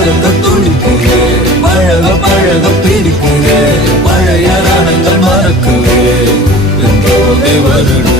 கலக்க துடிக்குதே, பழக பழக பிடிக்குதே, பழைய ரணங்கள் மறக்குவே, என்போதே வருடு